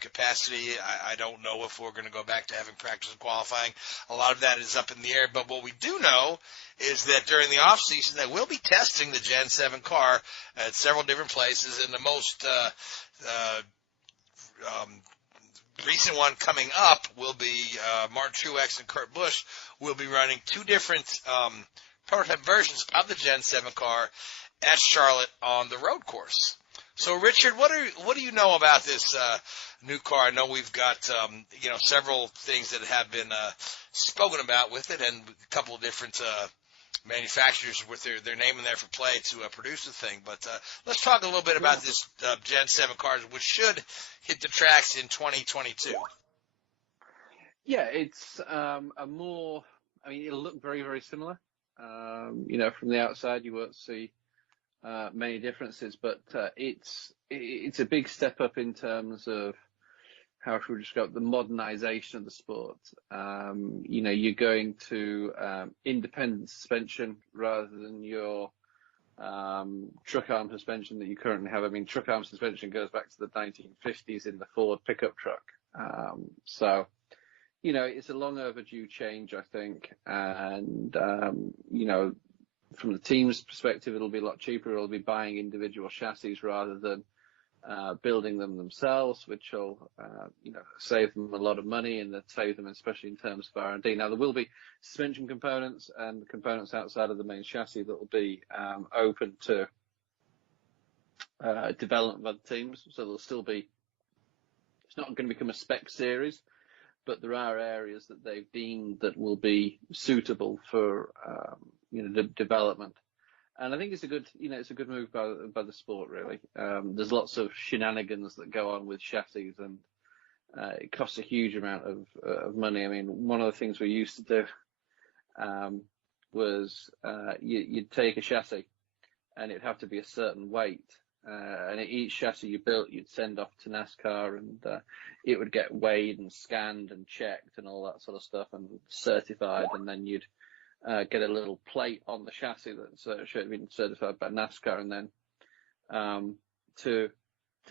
capacity. I don't know if we're going to go back to having practice and qualifying. A lot of that is up in the air. But what we do know is that during the off season, they will be testing the Gen 7 car at several different places. And the most recent one coming up will be Martin Truex and Kurt Busch will be running 2 different prototype versions of the Gen 7 car at Charlotte on the road course. So, Richard, what do you know about this new car? I know we've got several things that have been spoken about with it, and a couple of different manufacturers with their name in there for play to produce the thing. But let's talk a little bit about this Gen 7 car, which should hit the tracks in 2022. Yeah, it's it'll look very, very similar. From the outside, you won't see many differences, but it's a big step up in terms of how should we describe the modernization of the sport. You're going to independent suspension rather than your truck arm suspension that you currently have. I mean, truck arm suspension goes back to the 1950s in the Ford pickup truck. It's a long overdue change, I think, and from the team's perspective, it'll be a lot cheaper. It'll be buying individual chassis rather than building them themselves, which will, save them a lot of money, and save them especially in terms of R&D. Now, there will be suspension components and components outside of the main chassis that will be open to development by the teams. So there'll still be, it's not going to become a spec series, but there are areas that they've deemed that will be suitable for development, and I think it's a good move by the sport, really. There's lots of shenanigans that go on with chassis, and it costs a huge amount of money. I mean, one of the things we used to do was you'd take a chassis, and it'd have to be a certain weight. And each chassis you built, you'd send off to NASCAR, and it would get weighed and scanned and checked and all that sort of stuff and certified, and then you'd get a little plate on the chassis that's been certified by NASCAR, and then to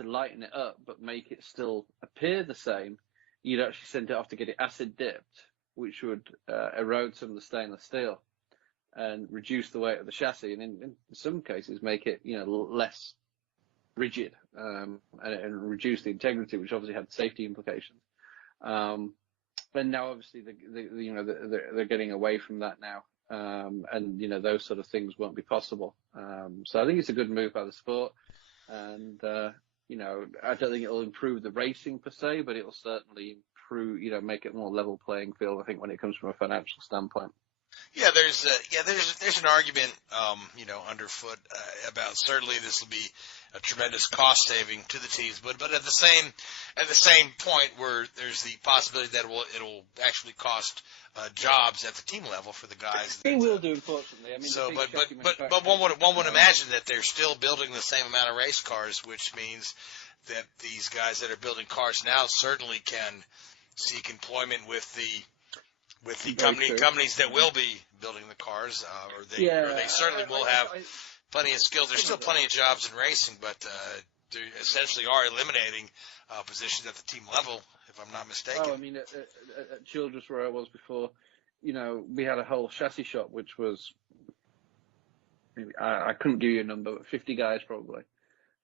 lighten it up but make it still appear the same, you'd actually send it off to get it acid dipped, which would erode some of the stainless steel and reduce the weight of the chassis, and in some cases make it less rigid and reduce the integrity, which obviously had safety implications. And now obviously they're getting away from that now, and those sort of things won't be possible. So I think it's a good move by the sport, and I don't think it'll improve the racing per se, but it'll certainly improve, make it more level playing field, I think, when it comes from a financial standpoint. Yeah, there's an argument, underfoot about certainly this will be a tremendous cost saving to the teams, but at the same point where there's the possibility that it'll actually cost jobs at the team level for the guys. It will do, unfortunately. I mean, so, but one would imagine that they're still building the same amount of race cars, which means that these guys that are building cars now certainly can seek employment with the companies that will be building the cars, or they certainly will have plenty of skills. There's still plenty of jobs in racing, but they essentially are eliminating positions at the team level, if I'm not mistaken. Oh, I mean, at Childress, where I was before, we had a whole chassis shop, which was, maybe, I couldn't give you a number, but 50 guys probably.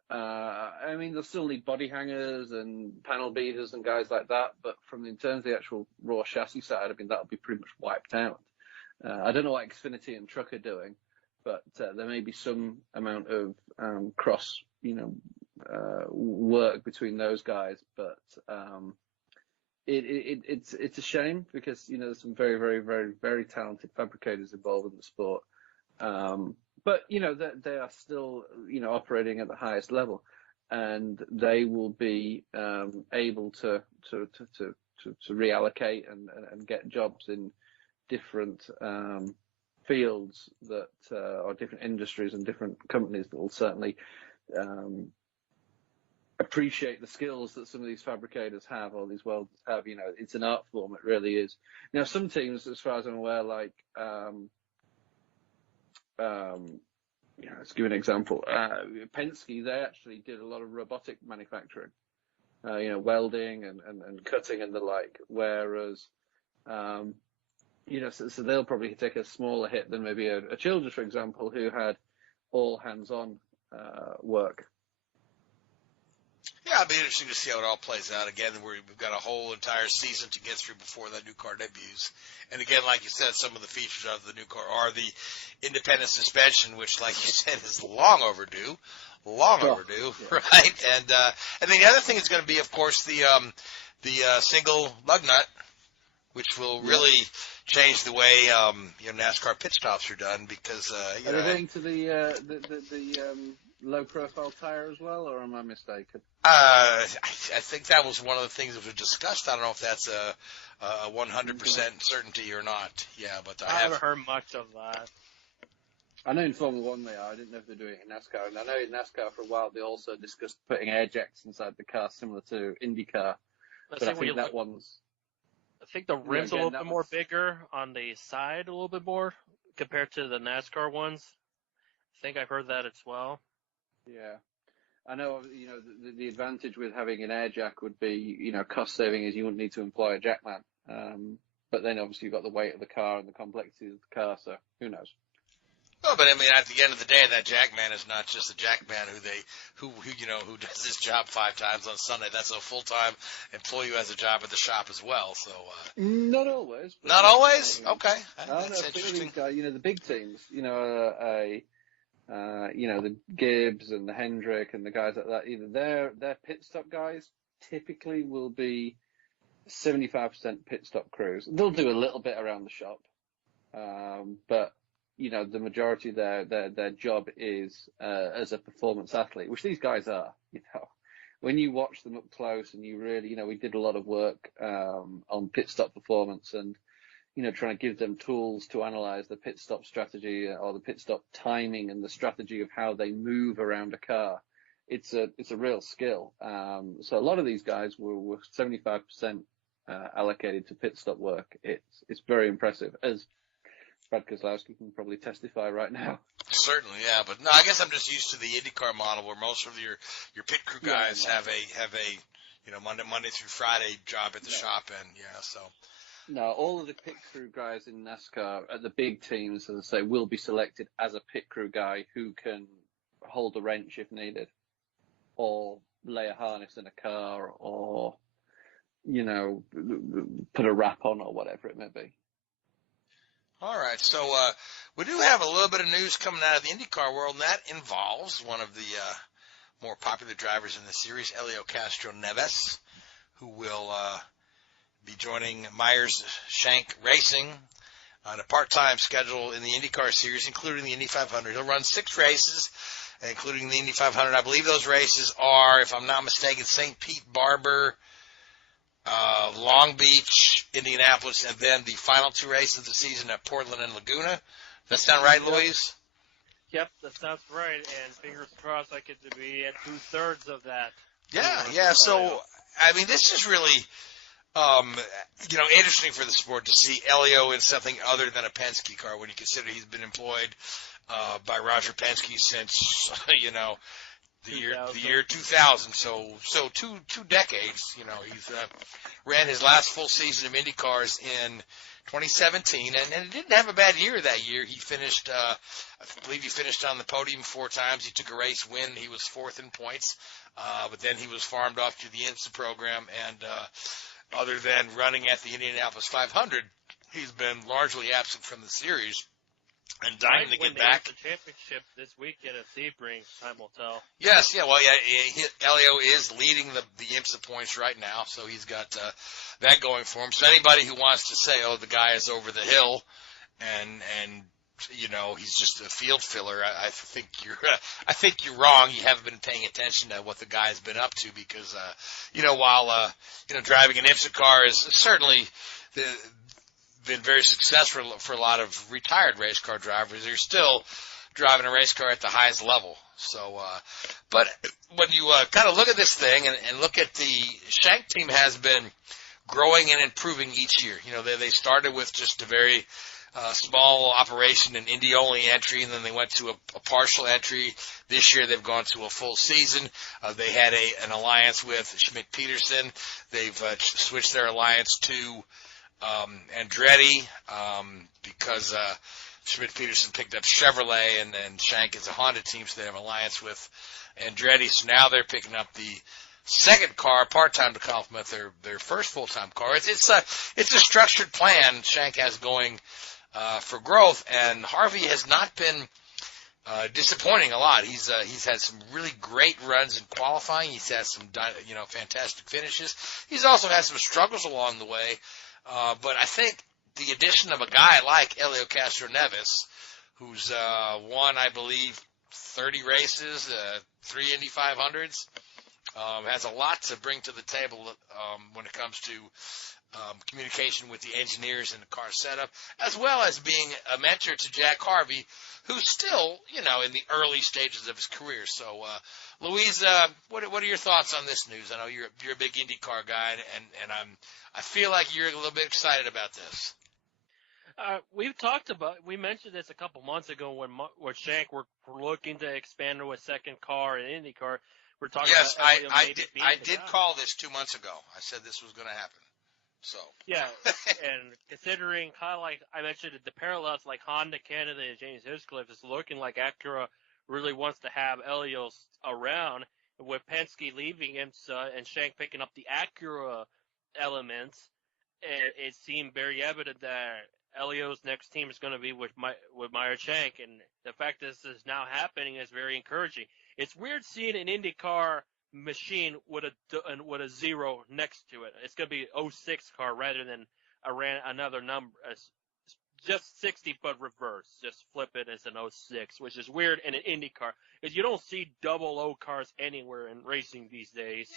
I mean, they'll still need body hangers and panel beaters and guys like that, but in terms of the actual raw chassis side, I mean, that'll be pretty much wiped out. I don't know what Xfinity and Truck are doing, but there may be some amount of cross, work between those guys. But it's a shame because there's some very, very, very, very talented fabricators involved in the sport. But they are still operating at the highest level, and they will be able to reallocate and get jobs in different fields that or different industries and different companies that will certainly appreciate the skills that some of these fabricators have, or these welders have. It's an art form. It really is. Now, some teams, as far as I'm aware, like let's give an example. Penske, they actually did a lot of robotic manufacturing, welding and cutting and the like, whereas, so they'll probably take a smaller hit than maybe a Childress, for example, who had all hands-on work. Yeah, Yeah, it'll be interesting to see how it all plays out. Again, we've got a whole entire season to get through before that new car debuts. And again, like you said, some of the features of the new car are the independent suspension, which, like you said, is long overdue, right? And then the other thing is going to be, of course, the single lug nut, which will really change the way NASCAR pit stops are done because are they going to the low-profile tire as well, or am I mistaken? I think that was one of the things that was discussed. I don't know if that's a 100% certainty or not. Yeah, but I haven't heard much of that. I know in Formula One they are. I didn't know if they're doing it in NASCAR. And I know in NASCAR for a while they also discussed putting air jacks inside the car, similar to Indycar. But I think that one's... I think the rim's a little bit more bigger on the side, a little bit more compared to the NASCAR ones. I think I've heard that as well. Yeah. I know, the advantage with having an air jack would be, cost saving is you wouldn't need to employ a jackman. But then obviously you've got the weight of the car and the complexity of the car, so who knows? Well, but I mean, at the end of the day, that jackman is not just a jackman who does his job 5 times on Sunday. That's a full-time employee who has a job at the shop as well. So not always. Not always. Okay, that's interesting. The big teams, the Gibbs and the Hendrick and the guys like that. Either their pit stop guys typically will be 75% pit stop crews. They'll do a little bit around the shop, but the majority of their job is as a performance athlete, which these guys are. When you watch them up close and you really, we did a lot of work on pit stop performance and, trying to give them tools to analyze the pit stop strategy or the pit stop timing and the strategy of how they move around a car. It's a real skill. So a lot of these guys were 75% allocated to pit stop work. It's very impressive, as Brad Keselowski can probably testify right now. Certainly, yeah, but no, I guess I'm just used to the IndyCar model where most of your pit crew guys have a Monday through Friday job at the shop, and so. No, all of the pit crew guys in NASCAR at the big teams, as I say, will be selected as a pit crew guy who can hold a wrench if needed, or lay a harness in a car, or put a wrap on, or whatever it may be. All right, so we do have a little bit of news coming out of the IndyCar world, and that involves one of the more popular drivers in the series, Helio Castroneves, who will be joining Myers-Shank Racing on a part-time schedule in the IndyCar series, including the Indy 500. He'll run 6 races, including the Indy 500. I believe those races are, if I'm not mistaken, St. Pete, Barber, Long Beach, Indianapolis, and then the final 2 races of the season at Portland and Laguna. Does that sound right, Louise? Yep, that sounds right, and fingers crossed I get to be at 2/3 of that. Yeah, so, I mean, this is really, interesting for the sport to see Helio in something other than a Penske car when you consider he's been employed by Roger Penske since, the year 2000, so two decades. He's ran his last full season of IndyCars in 2017, and he didn't have a bad year that year. He finished, I believe he finished on the podium 4 times. He took a race win. He was 4th in points, but then he was farmed off to the IMSA program, and other than running at the Indianapolis 500, he's been largely absent from the series. And dying to get back. The championship this weekend at Sebring, time will tell. Yes, Helio is leading the IMSA points right now, so he's got that going for him. So anybody who wants to say, the guy is over the hill, and he's just a field filler, I think you're wrong. You haven't been paying attention to what the guy's been up to because while driving an IMSA car is certainly been very successful for a lot of retired race car drivers. They're still driving a race car at the highest level. So, but when you kind of look at this thing and look at the Shank team has been growing and improving each year. They started with just a very small operation, an Indy-only entry, and then they went to a partial entry. This year they've gone to a full season. They had an alliance with Schmidt-Peterson. They've switched their alliance to Andretti, because Schmidt-Peterson picked up Chevrolet, and Shank is a Honda team, so they have an alliance with Andretti. So now they're picking up the second car part-time to complement their first full-time car. It's a structured plan Shank has going for growth, and Harvey has not been disappointing a lot. He's had some really great runs in qualifying. He's had some fantastic finishes. He's also had some struggles along the way. But I think the addition of a guy like Helio Castroneves, who's won, I believe, 30 races, 3 Indy 500s, has a lot to bring to the table when it comes to communication with the engineers and the car setup, as well as being a mentor to Jack Harvey, who's still, in the early stages of his career. So, Louise, what are your thoughts on this news? I know you're a big IndyCar guy, and I feel like you're a little bit excited about this. We mentioned this a couple months ago when Shank were looking to expand to a second car in IndyCar. We're talking yes, about Elliott I did call this 2 months ago. I said this was going to happen. So yeah, and considering kind of like I mentioned the parallels like Honda Canada and James Hinchcliffe, is looking like Acura really wants to have Elio around, with Penske leaving him and Shank picking up the Acura elements. It seemed very evident that Elio's next team is going to be with Meyer Shank, and the fact that this is now happening is very encouraging. It's weird seeing an IndyCar machine with a zero next to it. It's going to be 06 car rather than another number, just 60 but reverse. Just flip it as an 06, which is weird in an IndyCar because you don't see 00 cars anywhere in racing these days.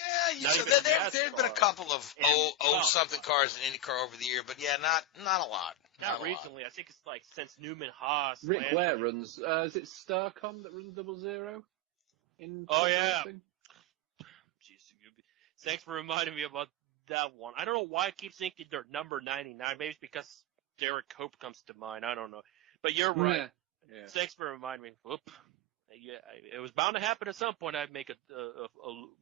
Yeah, so there's been a couple of 0-something cars in IndyCar over the year, but yeah, not a lot. Not recently. I think it's like since Newman Haas. Rick Ware runs. Is it Starcom that runs 00? Oh yeah. Thanks for reminding me about that one. I don't know why I keep thinking they're number 99. Maybe it's because Derek Hope comes to mind. I don't know. But you're right. Yeah. Thanks for reminding me. Whoop. Yeah, it was bound to happen at some point. I'd make a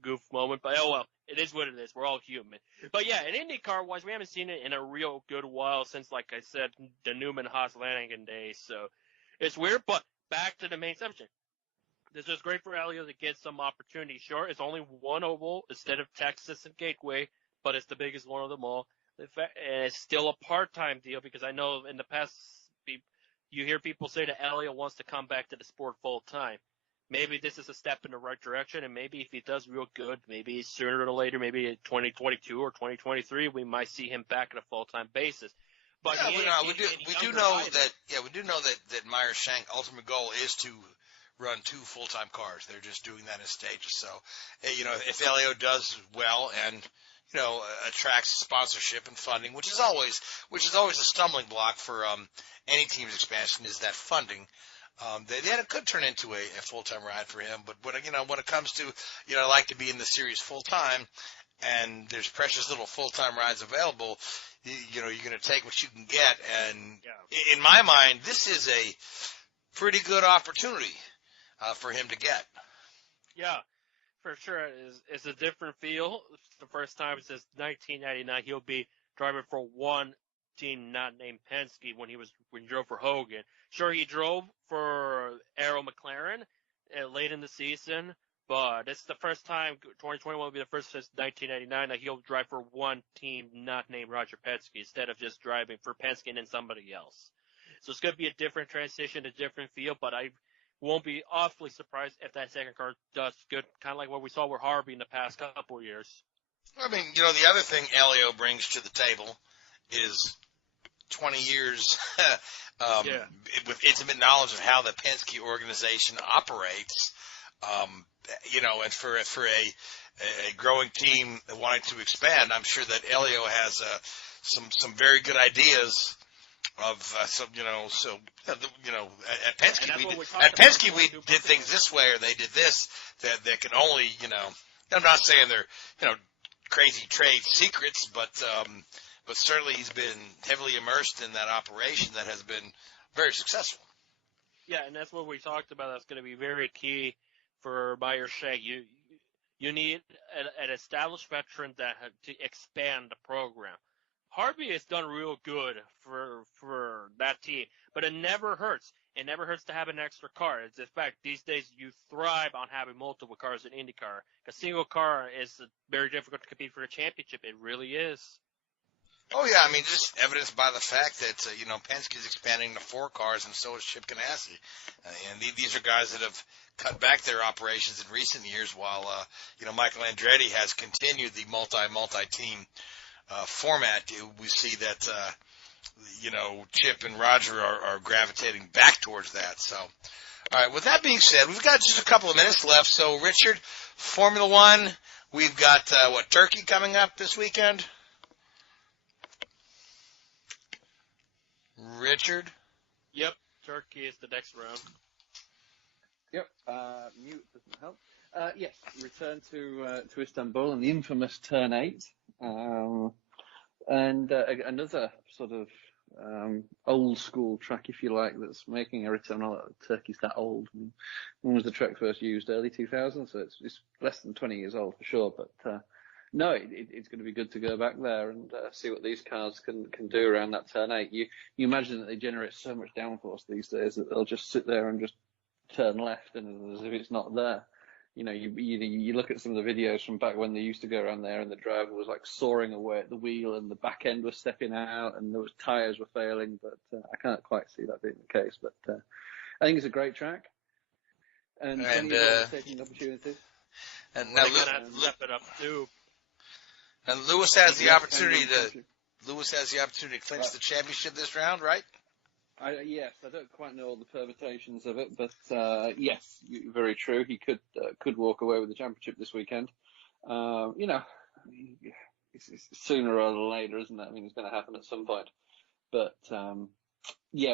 goof moment. But, oh, well, it is what it is. We're all human. But, yeah, in IndyCar-wise, we haven't seen it in a real good while since, like I said, the Newman-Haas-Lanigan days. So it's weird. But back to the main subject. This is great for Helio to get some opportunity. Sure, it's only one oval instead of Texas and Gateway, but it's the biggest one of them all. In fact, and it's still a part-time deal because I know in the past you hear people say that Helio wants to come back to the sport full-time. Maybe this is a step in the right direction, and maybe if he does real good, maybe sooner or later, maybe in 2022 or 2023, we might see him back on a full-time basis. But yeah, we do know that Meyer Shank ultimate goal is to run 2 full-time cars. They're just doing that in stages. So, if Helio does well and, attracts sponsorship and funding, which is always a stumbling block for any team's expansion, is that funding. It could turn into a full-time ride for him. But when it comes to, I like to be in the series full-time, and there's precious little full-time rides available, you're going to take what you can get. And in my mind, this is a pretty good opportunity for him to get. Yeah, for sure. It's a different feel. It's the first time since 1999 he'll be driving for one team not named Penske when he drove for Hogan. Sure, he drove for Arrow McLaren late in the season, but it's the first time, 2021 will be the first since 1999 that he'll drive for one team not named Roger Penske instead of just driving for Penske and then somebody else. So it's going to be a different transition, a different feel, but I won't be awfully surprised if that second car does good, kind of like what we saw with Harvey in the past couple of years. I mean, the other thing Helio brings to the table is 20 years with intimate knowledge of how the Penske organization operates, and for a growing team wanting to expand, I'm sure that Helio has some very good ideas of at Penske we did things this way or they did this that can only I'm not saying they're crazy trade secrets, but certainly he's been heavily immersed in that operation that has been very successful. Yeah, and that's what we talked about. That's going to be very key for Meyer Shank. You need an established veteran to expand the program. Harvey has done real good for that team, but it never hurts. It never hurts to have an extra car. It's in fact, these days you thrive on having multiple cars in IndyCar. A single car is very difficult to compete for the championship. It really is. Oh, yeah, I mean, just evidenced by the fact that, Penske's expanding to 4 cars, and so is Chip Ganassi. And these are guys that have cut back their operations in recent years while, Michael Andretti has continued the multi-team format. We see that, Chip and Roger are gravitating back towards that. So, all right, with that being said, we've got just a couple of minutes left. So, Richard, Formula One, we've got, Turkey coming up this weekend? Richard? Yep, Turkey is the next round. Yep, mute doesn't help. Yes, return to Istanbul and the infamous Turn 8. And another sort of old school track, if you like, that's making a return. Turkey's that old. When was the track first used? Early 2000s, so it's less than 20 years old for sure. But no, it's going to be good to go back there and see what these cars can do around that Turn 8. You imagine that they generate so much downforce these days that they'll just sit there and just turn left, and as if it's not there. You look at some of the videos from back when they used to go around there, and the driver was like soaring away at the wheel, and the back end was stepping out, and those tyres were failing. But I can't quite see that being the case. But I think it's a great track, and taking opportunities. And now They're gonna step it up too. And Lewis has the opportunity to clinch the championship this round, right? Yes, I don't quite know all the permutations of it, but yes, very true. He could walk away with the championship this weekend. It's sooner rather than later, isn't it? I mean, it's going to happen at some point. But he's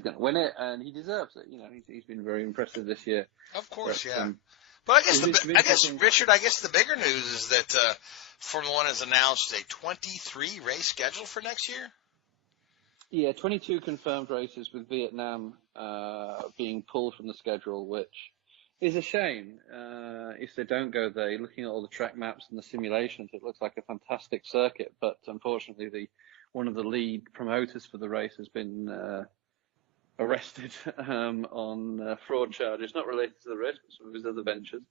going to win it, and he deserves it. He's been very impressive this year. Of course, but, yeah. But I guess Richard, the bigger news is that Formula One has announced a 23 race schedule for next year. Yeah, 22 confirmed races with Vietnam being pulled from the schedule, which is a shame. If they don't go there, looking at all the track maps and the simulations, it looks like a fantastic circuit. But unfortunately, one of the lead promoters for the race has been arrested on fraud charges, not related to the race, but some of his other ventures.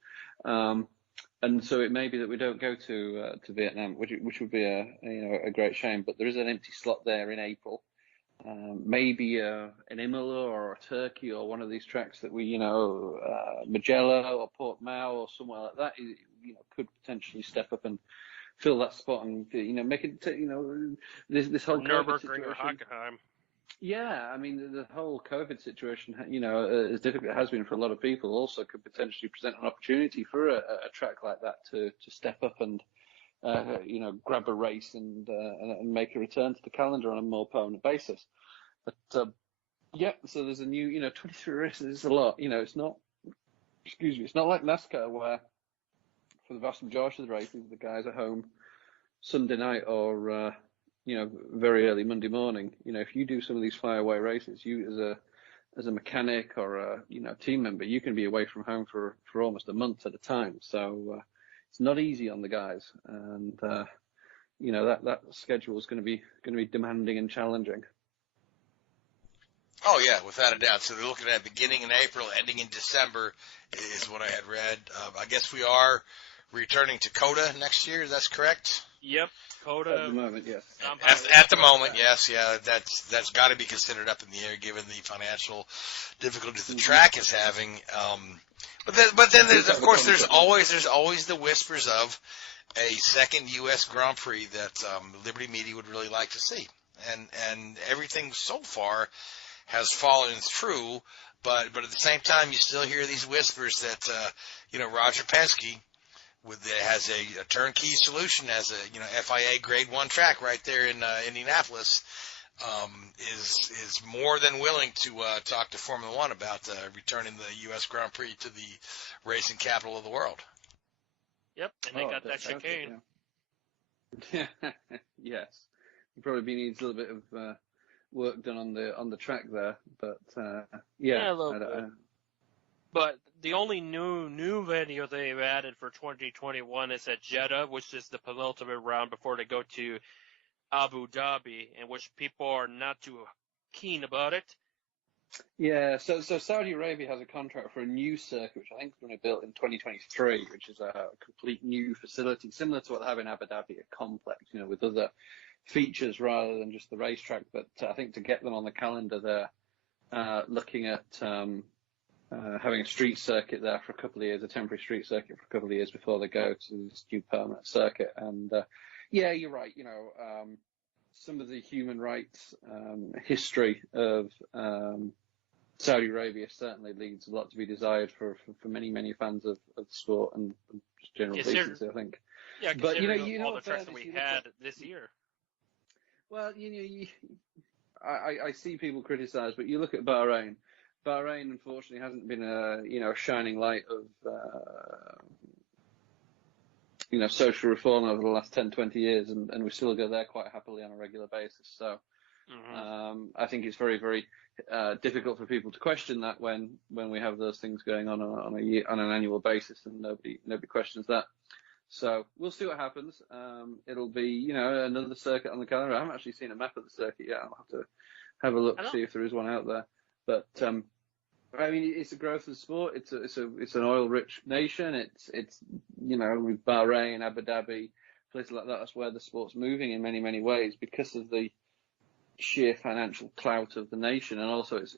And so it may be that we don't go to Vietnam, which would be a great shame. But there is an empty slot there in April. Maybe an Imola or a Turkey or one of these tracks that we, Mugello or Portimao or somewhere like that, could potentially step up and fill that spot and, make it, this whole COVID situation. Yeah, I mean, the whole COVID situation, as difficult it has been for a lot of people, also could potentially present an opportunity for a track like that to step up and, grab a race and make a return to the calendar on a more permanent basis. But, so there's a new, 23 races is a lot. It's not like NASCAR where for the vast majority of the races, the guys are home Sunday night or, very early Monday morning. If you do some of these flyaway races, you as a mechanic or a, team member, you can be away from home for almost a month at a time. So, it's not easy on the guys, and that schedule is going to be demanding and challenging. Oh yeah, without a doubt. So they're looking at beginning in April, ending in December, is what I had read. I guess we are returning to COTA next year. That's correct. Yep, COTA. At the moment, yes. At the moment, yes, yeah. That's got to be considered up in the air given the financial difficulties the track is having. But then there's always the whispers of a second U.S. Grand Prix that Liberty Media would really like to see, and everything so far has fallen through. But at the same time, you still hear these whispers that Roger Penske has a turnkey solution as a FIA Grade 1 track right there in Indianapolis. Is more than willing to talk to Formula One about returning the U.S. Grand Prix to the racing capital of the world. Yep, and they got that chicane. Yeah. Yes, probably needs a little bit of work done on the track there, but a little bit. But the only new venue they've added for 2021 is at Jeddah, which is the penultimate round before they go to Abu Dhabi, in which people are not too keen about it. Yeah, so Saudi Arabia has a contract for a new circuit, which I think is going to be built in 2023, which is a complete new facility, similar to what they have in Abu Dhabi, a complex, with other features rather than just the racetrack. But I think to get them on the calendar, they're looking at having a street circuit there for a couple of years, a temporary street circuit for a couple of years before they go to this new permanent circuit. And yeah, you're right. Some of the human rights history of Saudi Arabia certainly leaves a lot to be desired for many, many fans of the sport and just general decency, I think. Yeah, but all the tracks that we had this year. Well, I see people criticise, but you look at Bahrain. Bahrain, unfortunately, hasn't been a shining light of social reform over the last 10, 20 years, and we still go there quite happily on a regular basis. So I think it's very, very difficult for people to question that when we have those things going on an annual basis, and nobody questions that. So we'll see what happens. It'll be another circuit on the calendar. I haven't actually seen a map of the circuit yet. I'll have to have a look, see if there is one out there. But I mean, it's the growth of the sport. It's an oil-rich nation. It's with Bahrain, Abu Dhabi, places like that. That's where the sport's moving in many, many ways because of the sheer financial clout of the nation, and also it's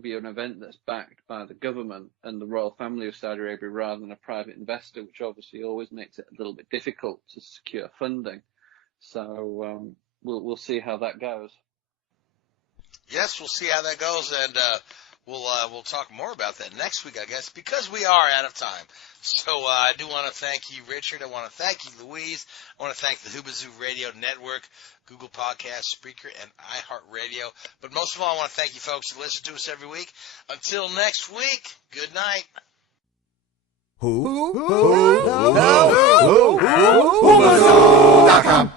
be an event that's backed by the government and the royal family of Saudi Arabia rather than a private investor, which obviously always makes it a little bit difficult to secure funding. So we'll see how that goes. Yes, we'll see how that goes, and we'll talk more about that next week, I guess, because we are out of time. So I do want to thank you, Richard. I want to thank you, Louise. I want to thank the Hoobazoo Radio Network, Google Podcasts, Spreaker, and iHeartRadio. But most of all, I want to thank you folks who listen to us every week. Until next week, good night. Hoobazoo.com